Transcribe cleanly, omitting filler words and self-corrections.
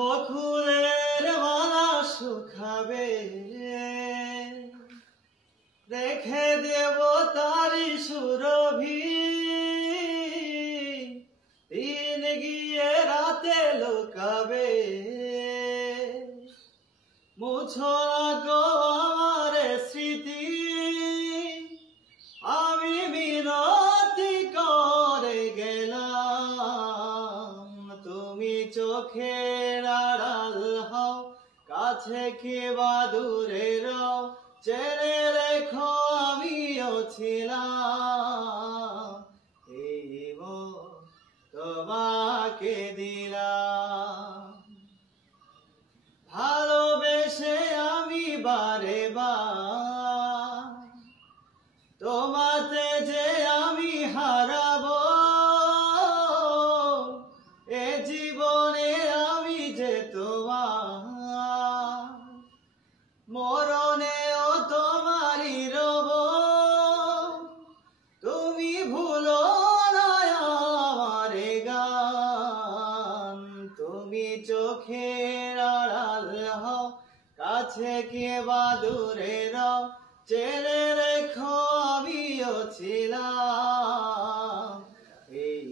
বকুলের মালা শুকাবে, রেখে দেব তারি সুরভি। দিন গিয়ে রাতে লুকাবে, মুছো গো আমার স্মৃতি। আমি মিনতি করে গেলাম, তুমি চোখের আড়াল হও, কাছে কিবা দূরে রও। জেনে রেখো আমিও ছিলাম, এই মন তোমাকে দিলাম। ভালোবেসে আমি বারে বার, তোমাতে যে আমি হারাবো। এ জীবনে আমি যে তোমার, মরণেও তোমারই রব। তুমি ভুলো না আমার গান, তুমি চোখের আড়াল হও, কাছে কিবা দূরে রও। জেনে রেখো আমিও ছিলাম, এই